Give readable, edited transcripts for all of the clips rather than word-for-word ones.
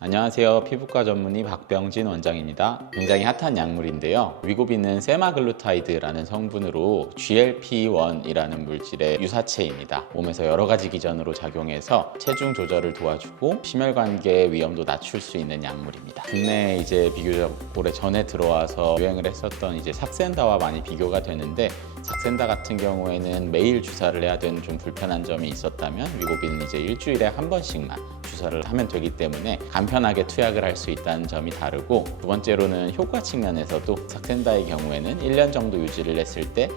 안녕하세요. 피부과 전문의 박병진 원장입니다. 굉장히 핫한 약물인데요. 위고비는 세마글루타이드라는 성분으로 GLP-1이라는 물질의 유사체입니다. 몸에서 여러 가지 기전으로 작용해서 체중 조절을 도와주고 심혈관계 위험도 낮출 수 있는 약물입니다. 국내에 이제 비교적 오래 전에 들어와서 유행을 했었던 이제 삭센다와 많이 비교가 되는데, 삭센다 같은 경우에는 매일 주사를 해야 되는 좀 불편한 점이 있었다면, 위고비는 이제 일주일에 한 번씩만 주사를 하면 되기 때문에 간편하게 투약을 할 수 있다는 점이 다르고, 두 번째로는 효과 측면에서도 삭센다의 경우에는 1년 정도 유지를 했을 때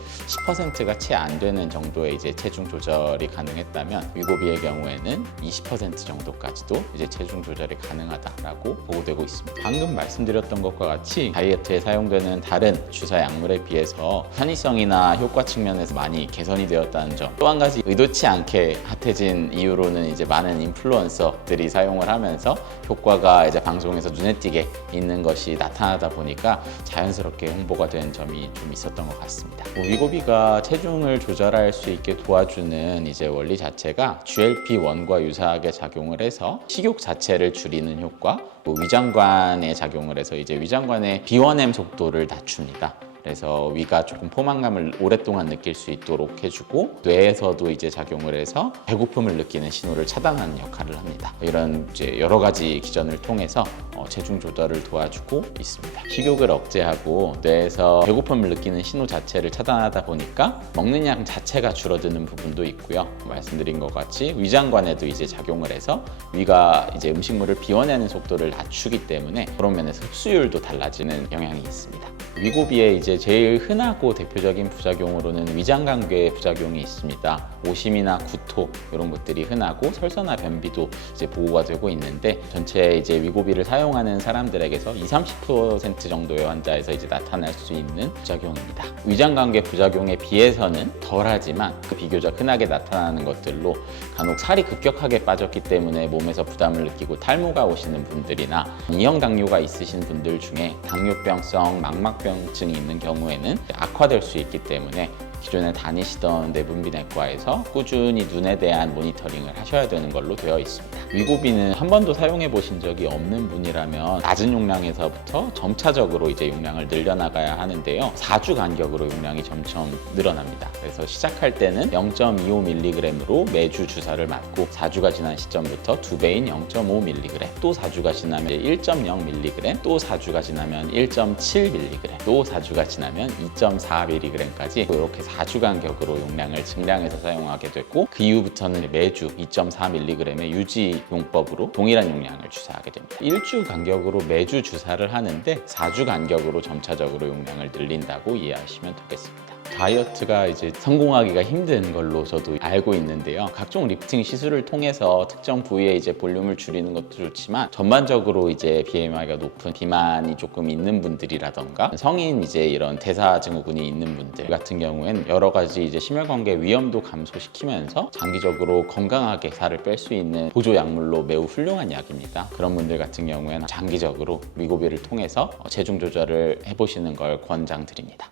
10%가 채 안 되는 정도의 이제 체중 조절이 가능했다면, 위고비의 경우에는 20% 정도까지도 이제 체중 조절이 가능하다라고 보고되고 있습니다. 방금 말씀드렸던 것과 같이 다이어트에 사용되는 다른 주사 약물에 비해서 편의성이나 효과 측면에서 많이 개선이 되었다는 점, 또 한 가지 의도치 않게 핫해진 이유로는 이제 많은 인플루언서들이 사용을 하면서 효과가 이제 방송에서 눈에 띄게 있는 것이 나타나다 보니까 자연스럽게 홍보가 된 점이 좀 있었던 것 같습니다. 위고비가 체중을 조절할 수 있게 도와주는 이제 원리 자체가 GLP-1과 유사하게 작용을 해서 식욕 자체를 줄이는 효과, 위장관에 작용을 해서 이제 위장관의 비워냄 속도를 낮춥니다. 그래서 위가 조금 포만감을 오랫동안 느낄 수 있도록 해주고, 뇌에서도 이제 작용을 해서 배고픔을 느끼는 신호를 차단하는 역할을 합니다. 이런 이제 여러 가지 기전을 통해서 체중 조절을 도와주고 있습니다. 식욕을 억제하고 뇌에서 배고픔을 느끼는 신호 자체를 차단하다 보니까 먹는 양 자체가 줄어드는 부분도 있고요. 말씀드린 것 같이 위장관에도 이제 작용을 해서 위가 이제 음식물을 비워내는 속도를 낮추기 때문에 그런 면에서 흡수율도 달라지는 영향이 있습니다. 위고비의 이제 제일 흔하고 대표적인 부작용으로는 위장관계 부작용이 있습니다. 오심이나 구토 이런 것들이 흔하고, 설사나 변비도 이제 보고가 되고 있는데, 전체 이제 위고비를 사용하는 사람들에게서 20-30% 정도의 환자에서 이제 나타날 수 있는 부작용입니다. 위장관계 부작용에 비해서는 덜하지만 비교적 흔하게 나타나는 것들로, 간혹 살이 급격하게 빠졌기 때문에 몸에서 부담을 느끼고 탈모가 오시는 분들이나, 이형 당뇨가 있으신 분들 중에 당뇨병성 망막병증이 있는 경우에는 악화될 수 있기 때문에 기존에 다니시던 내분비내과에서 꾸준히 눈에 대한 모니터링을 하셔야 되는 걸로 되어 있습니다. 위고비는 한 번도 사용해 보신 적이 없는 분이라면 낮은 용량에서부터 점차적으로 이제 용량을 늘려나가야 하는데요. 4주 간격으로 용량이 점점 늘어납니다. 그래서 시작할 때는 0.25mg으로 매주 주사를 맞고, 4주가 지난 시점부터 2배인 0.5mg, 또 4주가 지나면 1.0mg, 또 4주가 지나면 1.7mg, 또 4주가 지나면 2.4mg까지 이렇게 4주 간격으로 용량을 증량해서 사용하게 됐고, 그 이후부터는 매주 2.4mg의 유지 용법으로 동일한 용량을 주사하게 됩니다. 1주 간격으로 매주 주사를 하는데 4주 간격으로 점차적으로 용량을 늘린다고 이해하시면 되겠습니다. 다이어트가 이제 성공하기가 힘든 걸로 저도 알고 있는데요. 각종 리프팅 시술을 통해서 특정 부위에 이제 볼륨을 줄이는 것도 좋지만, 전반적으로 이제 BMI가 높은, 비만이 조금 있는 분들이라던가 성인 이제 이런 대사증후군이 있는 분들 같은 경우에는 여러 가지 이제 심혈관계 위험도 감소시키면서 장기적으로 건강하게 살을 뺄 수 있는 보조 약물로 매우 훌륭한 약입니다. 그런 분들 같은 경우에는 장기적으로 위고비를 통해서 체중 조절을 해보시는 걸 권장드립니다.